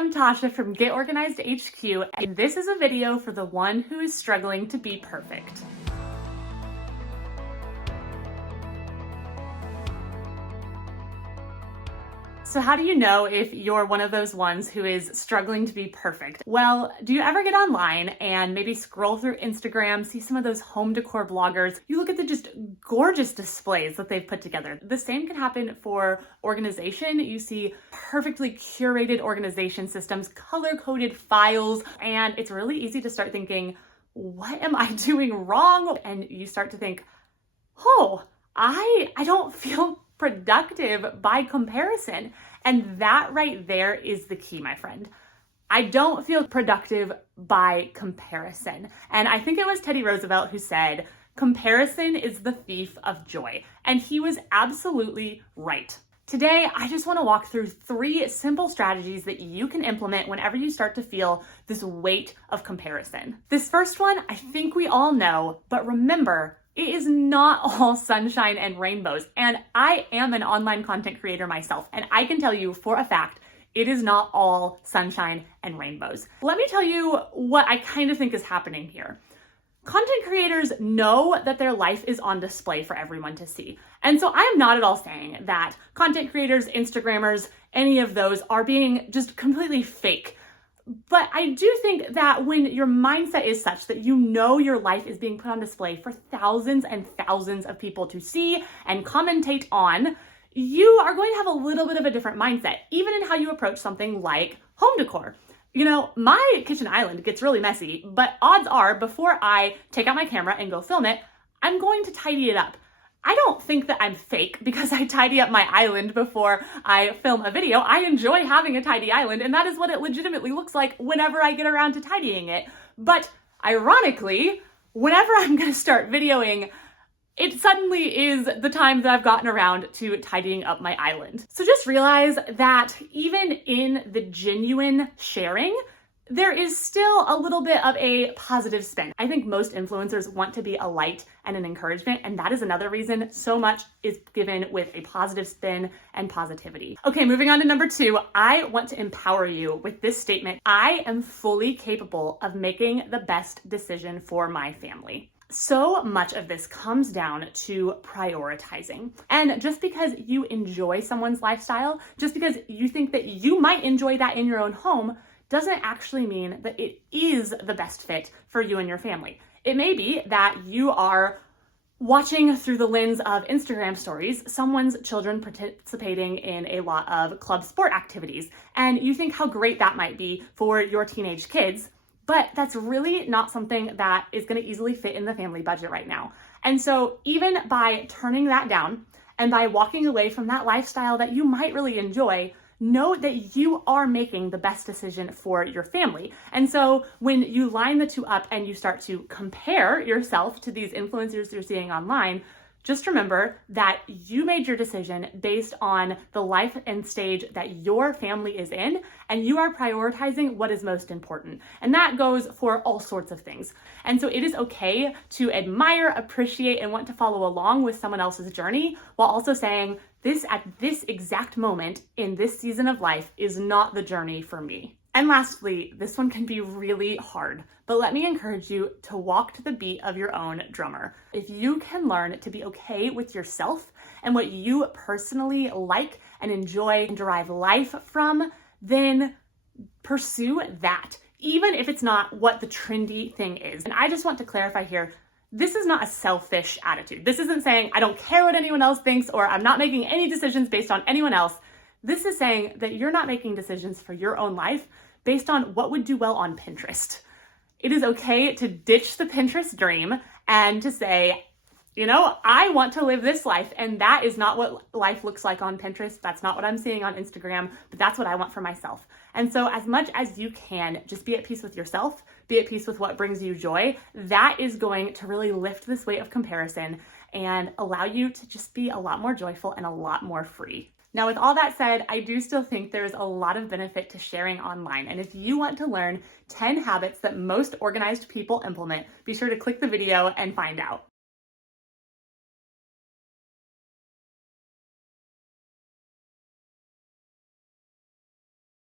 I'm Tasha from Get Organized HQ, and this is a video for the one who is struggling to be perfect. So how do you know if you're one of those ones who is struggling to be perfect? Well, do you ever get online and maybe scroll through Instagram, see some of those home decor bloggers? You look at the just gorgeous displays that they've put together. The same can happen for organization. You see perfectly curated organization systems, color-coded files, and it's really easy to start thinking, what am I doing wrong? And you start to think, oh, I don't feel productive by comparison. And that right there is the key, my friend. I don't feel productive by comparison. And I think it was Teddy Roosevelt who said, comparison is the thief of joy. And he was absolutely right. Today, I just want to walk through 3 simple strategies that you can implement whenever you start to feel this weight of comparison. This first one, I think we all know, but remember, it is not all sunshine and rainbows. And I am an online content creator myself, and I can tell you for a fact, it is not all sunshine and rainbows. Let me tell you what I kind of think is happening here. Content creators know that their life is on display for everyone to see. And so I'm not at all saying that content creators, Instagrammers, any of those are being just completely fake. But I do think that when your mindset is such that you know your life is being put on display for thousands and thousands of people to see and commentate on, you are going to have a little bit of a different mindset, even in how you approach something like home decor. You know, my kitchen island gets really messy, but odds are before I take out my camera and go film it, I'm going to tidy it up. I don't think that I'm fake because I tidy up my island before I film a video. I enjoy having a tidy island, and that is what it legitimately looks like whenever I get around to tidying it. But ironically, whenever I'm going to start videoing, it suddenly is the time that I've gotten around to tidying up my island. So just realize that even in the genuine sharing, there is still a little bit of a positive spin. I think most influencers want to be a light and an encouragement, and that is another reason so much is given with a positive spin and positivity. Okay, moving on to number 2, I want to empower you with this statement. I am fully capable of making the best decision for my family. So much of this comes down to prioritizing. And just because you enjoy someone's lifestyle, just because you think that you might enjoy that in your own home, doesn't actually mean that it is the best fit for you and your family. It may be that you are watching through the lens of Instagram stories, someone's children participating in a lot of club sport activities, and you think how great that might be for your teenage kids, but that's really not something that is going to easily fit in the family budget right now. And so even by turning that down and by walking away from that lifestyle that you might really enjoy, know that you are making the best decision for your family. And so when you line the two up and you start to compare yourself to these influencers you're seeing online, just remember that you made your decision based on the life and stage that your family is in, and you are prioritizing what is most important. And that goes for all sorts of things. And so it is okay to admire, appreciate, and want to follow along with someone else's journey while also saying, this at this exact moment in this season of life is not the journey for me. And lastly, this one can be really hard, but let me encourage you to walk to the beat of your own drummer. If you can learn to be okay with yourself and what you personally like and enjoy and derive life from, then pursue that, even if it's not what the trendy thing is. And I just want to clarify here, this is not a selfish attitude. This isn't saying I don't care what anyone else thinks or I'm not making any decisions based on anyone else. This is saying that you're not making decisions for your own life based on what would do well on Pinterest. It is okay to ditch the Pinterest dream and to say, you know, I want to live this life, and that is not what life looks like on Pinterest. That's not what I'm seeing on Instagram, but that's what I want for myself. And so as much as you can, just be at peace with yourself, be at peace with what brings you joy. That is going to really lift this weight of comparison and allow you to just be a lot more joyful and a lot more free. Now, with all that said, I do still think there's a lot of benefit to sharing online. And if you want to learn 10 habits that most organized people implement, be sure to click the video and find out.